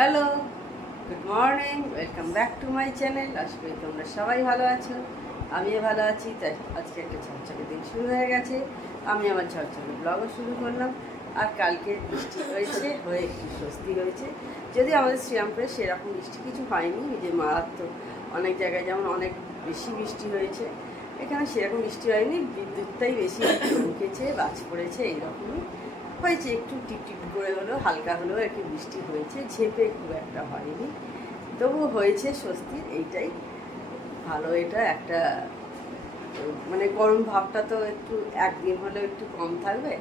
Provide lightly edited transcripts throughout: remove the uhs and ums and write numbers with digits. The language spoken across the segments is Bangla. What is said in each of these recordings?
Hello, good morning, welcome back to my channel. আশা করি তোমরা সবাই ভালো আছো, আমিও ভালো আছি। তাই আজকে একটা ঝকঝকে দিন শুরু হয়ে গেছে, আমি আমার ঝকঝকে ব্লগও শুরু করলাম। আর কালকে বৃষ্টি হয়েছে, হয়ে একটু স্বস্তি হয়েছে। যদি আমাদের শ্রীরামপুরে সেরকম বৃষ্টি কিছু হয়নি, যে মারাত্মক অনেক জায়গায় যেমন অনেক বেশি বৃষ্টি হয়েছে, এখানে সেরকম বৃষ্টি হয়নি। বিদ্যুৎটাই বেশি চমকেছে, বাজ পড়েছে, এইরকমই হয়েছে। একটু টিপটিপ করে হলেও, হালকা হলেও একটু বৃষ্টি হয়েছে, ঝেপে খুব একটা হয়নি, তবু হয়েছে স্বস্তির। এইটাই ভালো। এটা একটা মানে গরম ভাবটা তো একটু একদিন হলেও একটু কম থাকবে।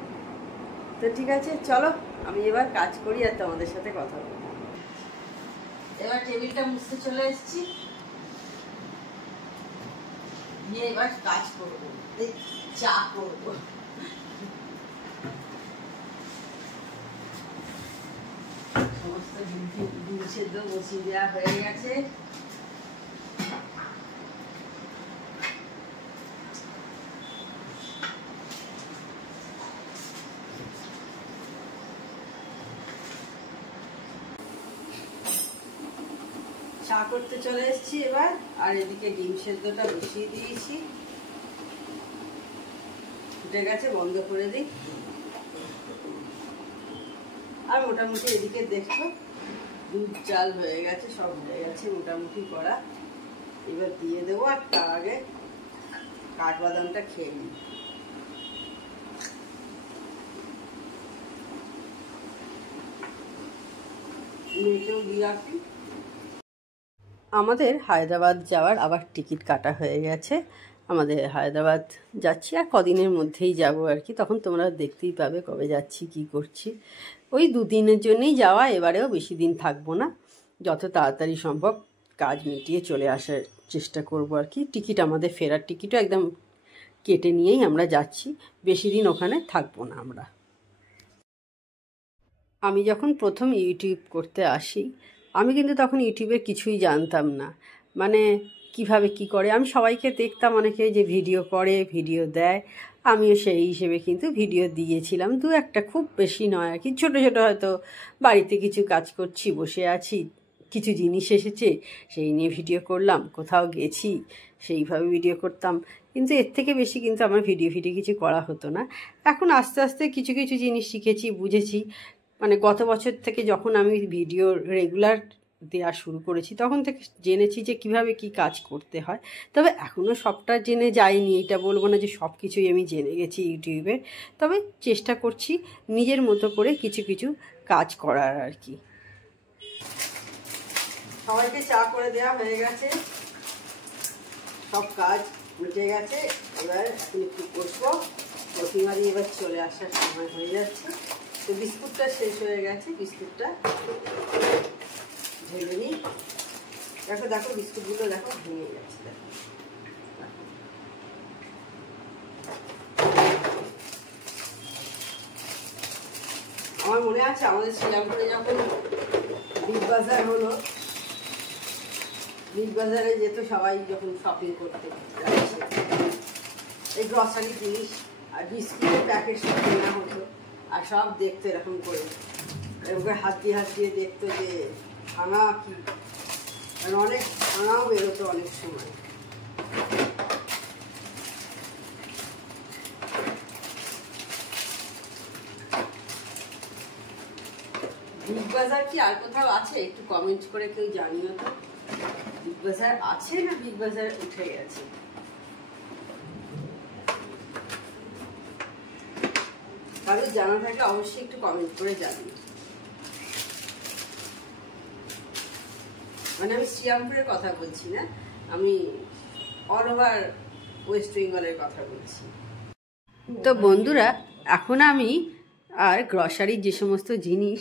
তো ঠিক আছে, চলো আমি এবার কাজ করি আর তোমাদের সাথে কথা বলি। এবার টেবিলটা মুছতে চলে এসেছি, নিয়ে এবার কাজ করবো, চা করবো। সমস্ত ডিম সেদ্ধ বসিয়ে দেওয়া হয়ে গেছে। চা করতে চলে এসেছি এবার, আর এদিকে ডিম সেদ্ধটা বসিয়ে দিয়েছি, ফুটে গেছে, বন্ধ করে দিই। আর মোটামুটি এদিকে দেখছো দুধ চাল হয়ে গেছে, সব হয়ে গেছে মোটামুটি করা। এবার দিয়ে দেবো, আর তার আগে কাঠবাদামটা খেয়ে নিই। মেয়েকেও দিয়ে রাখি। আমাদের হায়দ্রাবাদ যাওয়ার আবার টিকিট কাটা হয়ে গেছে। আমাদের হায়দ্রাবাদ যাচ্ছি, আর কদিনের মধ্যেই যাব আর কি। তখন তোমরা দেখতেই পাবে কবে যাচ্ছি, কি করছি। ওই দুদিনের জন্যই যাওয়া, এবারেও বেশি দিন থাকবো না। যত তাড়াতাড়ি সম্ভব কাজ মিটিয়ে চলে আসার চেষ্টা করব আর কি। টিকিট, আমাদের ফেরার টিকিটও একদম কেটে নিয়েই আমরা যাচ্ছি, বেশি দিন ওখানে থাকবো না আমরা। আমি যখন প্রথম ইউটিউব করতে আসি, আমি কিন্তু তখন ইউটিউবের কিছুই জানতাম না। মানে কিভাবে কি করে, আমি সবাইকে দেখতাম, অনেকে যে ভিডিও করে, ভিডিও দেয়, আমিও সেই হিসেবে কিন্তু ভিডিও দিয়েছিলাম। দু একটা, খুব বেশি নয় আর কি, ছোটো ছোটো হয়তো বাড়িতে কিছু কাজ করছি, বসে আছি, কিছু জিনিস এসেছে সেই নিয়ে ভিডিও করলাম, কোথাও গেছি সেইভাবে ভিডিও করতাম। কিন্তু এর থেকে বেশি কিন্তু আমার ভিডিও কিছু করা হতো না। এখন আস্তে আস্তে কিছু কিছু জিনিস শিখেছি, বুঝেছি। মানে গত বছর থেকে যখন আমি ভিডিও রেগুলার দেওয়া শুরু করেছি, তখন থেকে জেনেছি যে কিভাবে কি কাজ করতে হয়। তবে এখনও সবটা জেনে যাইনি, এটা বলবো না যে সব কিছুই আমি জেনে গেছি ইউটিউবে। তবে চেষ্টা করছি নিজের মতো করে কিছু কিছু কাজ করার আর কি। সবাইকে চা করে দেওয়া হয়ে গেছে, সব কাজ মিটে গেছে। এবার এখন একটু বসবো, প্রতিবারই এবার চলে আসার সময় হয়ে যাচ্ছে। তো বিস্কুটটা শেষ হয়ে গেছে, বিস্কুটটা ঢেলে নিই। দেখো দেখো বিস্কুটগুলো দেখো ভেঙে গেছে। দেখো আমার মনে আছে আমাদের শ্রীরামপুরে যখন বিগ বাজার হলো, বিগ বাজারে যেত সবাই যখন শপিং করতে যাচ্ছে, এই গ্রসারি জিনিস আর বিস্কুটের প্যাকেট সব কেনা হতো, আর সব দেখতো এরকম করে, এরকম হাত দিয়ে দেখতো যে ভাঙা কি, মানে অনেক ভাঙাও বেরোতো অনেক সময়। বিগ বাজার কি আর কোথাও আছে একটু কমেন্ট করে কেউ জানিও তো। বিগ বাজার আছে না বিগ বাজার উঠে গেছে? তাদের জানা থাকলে অবশ্যই একটু কমেন্ট করে জানিও। মানে আমি শ্রীরামপুরের কথা বলছি না, আমি অল ওভার ওয়েস্ট বেঙ্গলের কথা বলছি। তো বন্ধুরা, এখন আমি আর গ্রসারির যে সমস্ত জিনিস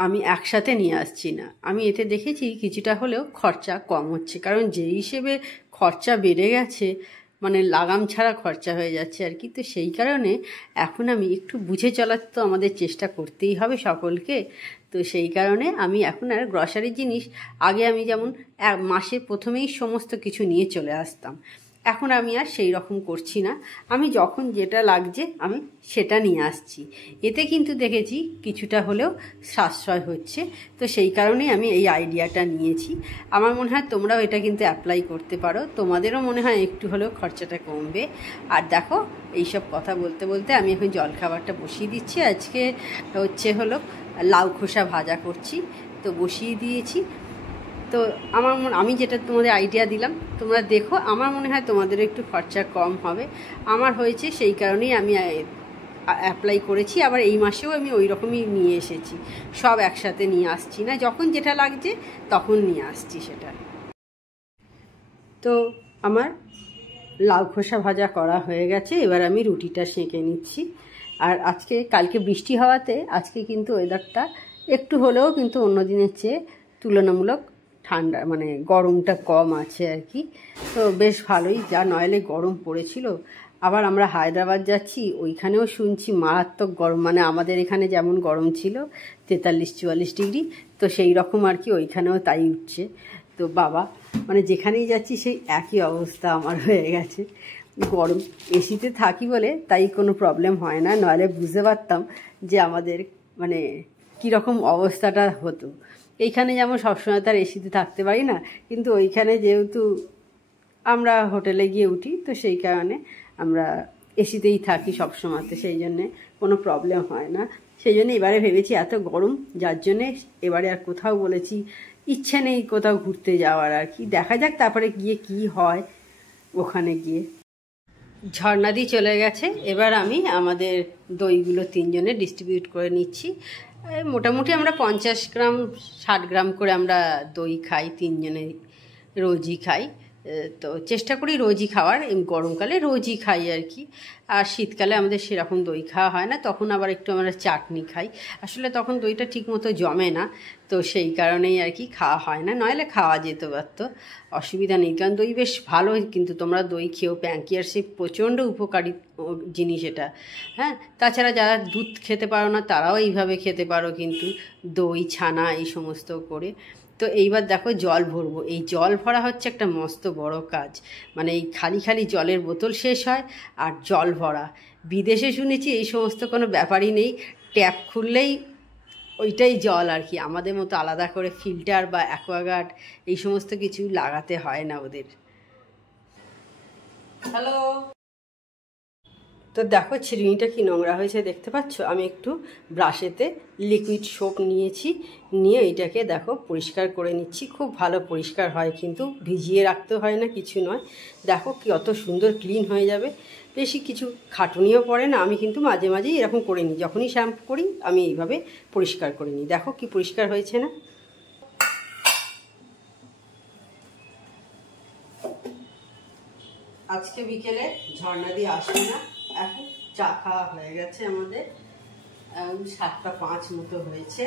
আমি একসাথে নিয়ে আসছি না। আমি এতে দেখেছি কিছুটা হলেও খরচা কম হচ্ছে, কারণ যে হিসেবে খরচা বেড়ে গেছে, মানে লাগাম ছাড়া খরচা হয়ে যাচ্ছে আর কি। তো সেই কারণে এখন আমি একটু বুঝে চলার তো আমাদের চেষ্টা করতেই হবে সকলকে। তো সেই কারণে আমি এখন আর গ্রসারির জিনিস, আগে আমি যেমন মাসের প্রথমেই সমস্ত কিছু নিয়ে চলে আসতাম, এখন আমি আর সেই রকম করছি না, আমি যখন যেটা লাগছে আমি সেটা নিয়ে আসছি। এতে কিন্তু দেখেছি কিছুটা হলেও সাশ্রয় হচ্ছে, তো সেই কারণেই আমি এই আইডিয়াটা নিয়েছি। আমার মনে হয় তোমরাও এটা কিন্তু অ্যাপ্লাই করতে পারো, তোমাদেরও মনে হয় একটু হলেও খরচাটা কমবে। আর দেখো এইসব কথা বলতে বলতে আমি এখন জলখাবারটা বসিয়ে দিচ্ছি। আজকে হলো লাউ খোসা ভাজা করছি, তো বসিয়ে দিয়েছি। তো আমি যেটা তোমাদের আইডিয়া দিলাম তোমরা দেখো, আমার মনে হয় তোমাদের একটু খরচা কম হবে। আমার হয়েছে, সেই কারণেই আমি অ্যাপ্লাই করেছি। আবার এই মাসেও আমি ওই রকমই নিয়ে এসেছি, সব একসাথে নিয়ে আসছি না, যখন যেটা লাগছে তখন নিয়ে আসছি সেটা। তো আমার লাউ খোসা ভাজা করা হয়ে গেছে, এবার আমি রুটিটা সেঁকে নিচ্ছি। আর কালকে বৃষ্টি হওয়াতে আজকে কিন্তু ওয়েদারটা একটু হলেও কিন্তু অন্য দিনের চেয়ে তুলনামূলক ঠান্ডা, মানে গরমটা কম আছে আর কি। তো বেশ ভালোই, যা নইলে গরম পড়েছিল। আবার আমরা হায়দ্রাবাদ যাচ্ছি, ওইখানেও শুনছি মারাত্মক গরম, মানে আমাদের এখানে যেমন গরম ছিল 43-44 ডিগ্রি, তো সেই রকম আর কি ওইখানেও তাই উঠছে। তো বাবা, মানে যেখানেই যাচ্ছি সেই একই অবস্থা আমার হয়ে গেছে। গরম এসিতে থাকি বলে তাই কোনো প্রবলেম হয় না, নইলে বুঝতে পারতাম যে আমাদের মানে কীরকম অবস্থাটা হতো। এইখানে যেমন সবসময় তার এসিতে থাকতে পারি না, কিন্তু ওইখানে যেহেতু আমরা হোটেলে গিয়ে উঠি, তো সেই কারণে আমরা এসিতেই থাকি সবসময়তে, সেই জন্যে কোনো প্রবলেম হয় না। সেই জন্য এবারে ভেবেছি এত গরম, যার জন্যে এবারে আর কোথাও বলেছি ইচ্ছে নেই কোথাও ঘুরতে যাওয়ার আর কি, দেখা যাক তারপরে গিয়ে কি হয় ওখানে গিয়ে। ঝর্ণাদি চলে গেছে, এবার আমি আমাদের দইগুলো 3 জনে ডিস্ট্রিবিউট করে নিচ্ছি। মোটামুটি আমরা 50 গ্রাম 60 গ্রাম করে আমরা দই খাই, 3 জনে রোজই খাই। তো চেষ্টা করি রোজই খাওয়ার, গরমকালে রোজই খাই আর কি। আর শীতকালে আমাদের সেরকম দই খাওয়া হয় না, তখন আবার একটু আমরা চাটনি খাই। আসলে তখন দইটা ঠিক মতো জমে না, তো সেই কারণেই আর কি খাওয়া হয় না, নইলে খাওয়া যেতে পারত, অসুবিধা নেই। কারণ দই বেশ ভালো, কিন্তু তোমরা দই খেয়েও, প্যাঙ্কিয়ার্সে প্রচণ্ড উপকারী জিনিস এটা। হ্যাঁ, তাছাড়া যারা দুধ খেতে পারো না তারাও এইভাবে খেতে পারো, কিন্তু দই ছানা এই সমস্ত করে। তো এইবার দেখো জল ভরবো, এই জল ভরা হচ্ছে একটা মস্ত বড় কাজ, মানে এই খালি খালি জলের বোতল শেষ হয় আর জল ভরা। বিদেশে শুনেছি এই সমস্ত কোনো ব্যাপারই নেই, ট্যাপ খুললেই ওইটাই জল আর কি, আমাদের মতো আলাদা করে ফিল্টার বা অ্যাকোয়াগার্ড এই সমস্ত কিছু লাগাতে হয় না ওদের। হ্যালো, তো দেখো ছিড়িনিটা কি নোংরা হয়েছে দেখতে পাচ্ছ। আমি একটু ব্রাশেতে লিকুইড সোপ নিয়েছি, নিয়ে এইটাকে দেখো পরিষ্কার করে নিচ্ছি। খুব ভালো পরিষ্কার হয়, কিন্তু ভিজিয়ে রাখতে হয় না, কিছু নয়। দেখো কি অত সুন্দর ক্লিন হয়ে যাবে, বেশি কিছু খাটুনিও পড়ে না। আমি কিন্তু মাঝে মাঝেই এরকম করে নিই, যখনই শ্যাম্পু করি আমি এইভাবে পরিষ্কার করে নিই। দেখো কি পরিষ্কার হয়েছে না। আজকে বিকেলে ঝর্ণাদি আসবে না, এখন চা খাওয়া হয়ে গেছে আমাদের, 7:05 মতো হয়েছে।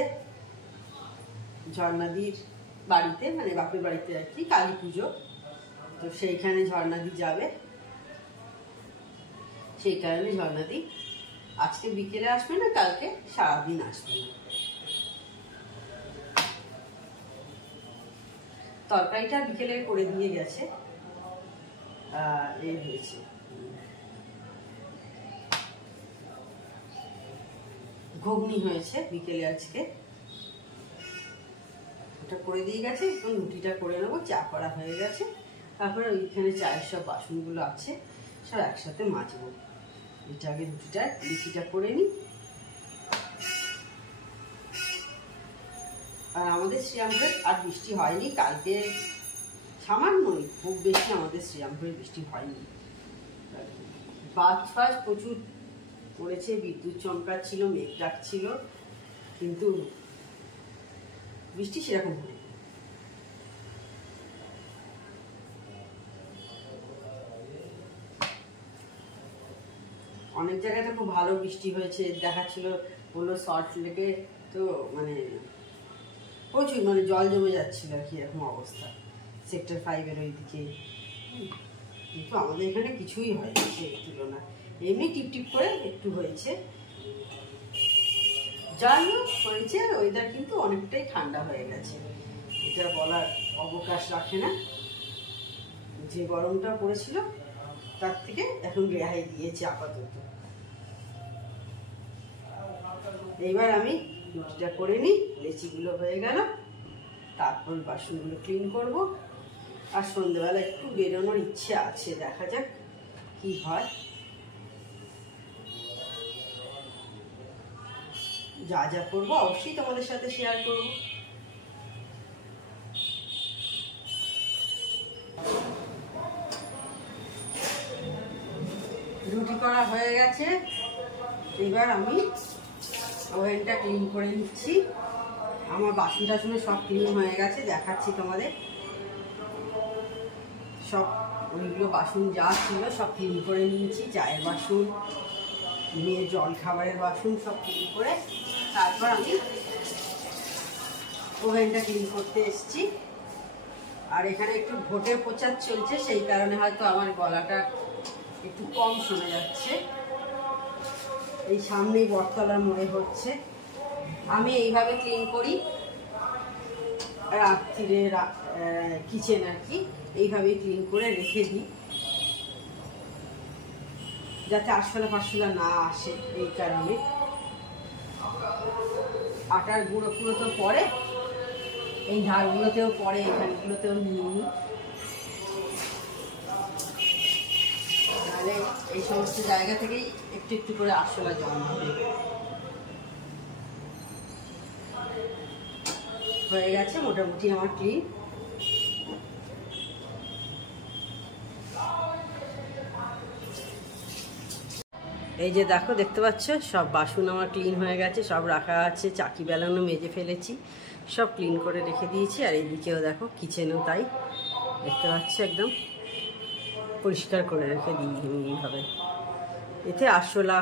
ঝর্ণাদির বাড়িতে, মানে বাপের বাড়িতে আর কি, কালী পুজো, তো সেইখানে ঝর্ণাদি যাবে, সেই কারণে ঝর্ণাদি আজকে বিকেলে আসবে না, কালকে সারাদিন আসবে না। তরকারিটা বিকেলে করে দিয়ে গেছে, এই হয়েছে ঘুগনি হয়েছে বিকেলে আজকে, ওটা করে দিয়ে গেছে। এখন রুটিটা করে নেবো, চা করা হয়ে গেছে। তারপরে ওইখানে চায়ের সব বাসনগুলো আছে, সব একসাথে মাজবো। এটা আগে লুচিটা করে নিই। আর আমাদের শ্রীরামপুরে আর বৃষ্টি হয়নি, কালকে সামান্যই, খুব বেশি আমাদের শ্রীরামপুরে বৃষ্টি হয়নি। বাজ প্রচুর পড়েছে, বিদ্যুৎ চমকাচ্ছিল, মেঘ ডাকছিল, কিন্তু বৃষ্টি সেরকম হয়নি। অনেক জায়গাতে খুব ভালো বৃষ্টি হয়েছে দেখাচ্ছিল, বললো সল্ট লেকে তো মানে প্রচুর, মানে জল জমে যাচ্ছিল আর কি, এরকম অবস্থা সেক্টর 5-এর ওইদিকে। কিন্তু আমাদের এখানে কিছুই হয়নি সেই তুলনা, এমনি টিপটিপ করে একটু হয়েছে। যাই হোক হয়েছে, ওয়েদার কিন্তু অনেকটাই ঠান্ডা হয়ে গেছে, এটা বলার অবকাশ রাখে না। যে গরমটা পড়েছিল তার থেকে এখন রেহাই দিয়েছি আপাতত। এইবার আমি রুটিটা করে নিই, লেচিগুলো হয়ে গেল, তারপর বাসনগুলো ক্লিন করব। আর সন্ধ্যেবেলা একটু বেরোনোর ইচ্ছে আছে, দেখা যাক কি হয়। যা যা করবো অবশ্যই তোমাদের সাথে শেয়ার করব। রুটি করা হয়ে গেছে, এবার আমি ওভেনটা ক্লিন করে নিচ্ছি। আমার বাসন টাসনে সব ক্লিন হয়ে গেছে, দেখাচ্ছি তোমাদের। সব ওইগুলো বাসন যা ছিল সব ক্লিন করে নিয়েছি, চায়ের বাসন, মেয়ের জল খাবারের বাসন সব ক্লিন করে তারপর আমি ওভেনটা ক্লিন করতে এসেছি। আর এখানে একটু ভোটের প্রচার চলছে, সেই কারণে হয়তো আমার গলাটা একটু কম শোনা যাচ্ছে। এই সামনেই বটতলার মোড়ে হচ্ছে। আমি এইভাবে ক্লিন করি রাত্রিরে, কিচেন আর কি, এইভাবেই ক্লিন করে রেখে দিই যাতে আরশোলা ফারশোলা না আসে। এই কারণে আটার গুঁড়ো ফুড়ো তো পরে, এই ধারগুলোতেও পরে, এখানগুলোতেও নিয়ে নিই, তাহলে এই সমস্ত জায়গা থেকেই একটু একটু করে আরশোলা জল হবে। হয়ে গেছে মোটামুটি আমার ক্লিন। এই যে দেখো, দেখতে পাচ্ছ সব বাসন আমার ক্লিন হয়ে গেছে, সব রাখা আছে, চাকি বেলানো মেজে ফেলেছি, সব ক্লিন করে রেখে দিয়েছি। আর এইদিকেও দেখো, কিচেনও তাই, দেখতে পাচ্ছ একদম পরিষ্কার করে রেখে দিই এইভাবে, এতে আরশোলা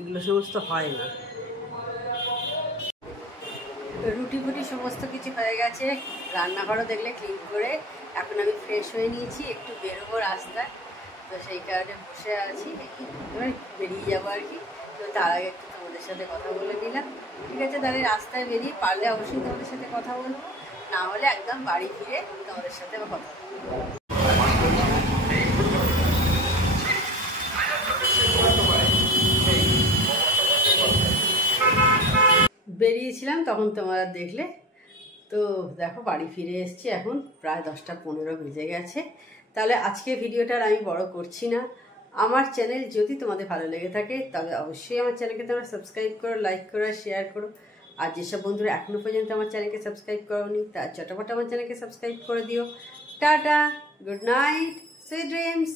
এগুলো সমস্ত হয় না। রুটি ফুটি সমস্ত কিছু হয়ে গেছে, রান্নাঘরও দেখলে ক্লিন করে। এখন আমি ফ্রেশ হয়ে নিয়েছি, একটু বেরোবো রাস্তায়, তো সেই কারণে বসে আছি। এবার বেরিয়ে যাবো আর কি। তো তার আগে একটু তোমাদের সাথে কথা বলে নিলাম। ঠিক আছে, তাহলে রাস্তায় বেরিয়ে পারলে অবশ্যই তোমাদের সাথে কথা বলবো, না হলে একদম বাড়ি ফিরে তোমাদের সাথে কথা বলবো। বেরিয়েছিলাম তখন তোমরা দেখলে, তো দেখো বাড়ি ফিরে এসেছি, এখন প্রায় 10টা 15 বেজে গেছে। তাহলে আজকে ভিডিওটার আমি বড় করছি না। আমার চ্যানেল যদি তোমাদের ভালো লেগে থাকে তবে অবশ্যই আমার চ্যানেলকে তোমরা সাবস্ক্রাইব করো, লাইক করো, শেয়ার করো। আর যেসব বন্ধুরা এখনো পর্যন্ত আমার চ্যানেলকে সাবস্ক্রাইব করোনি, তার চটাপট আমার চ্যানেলকে সাবস্ক্রাইব করে দিও। Tata, good night, sweet dreams.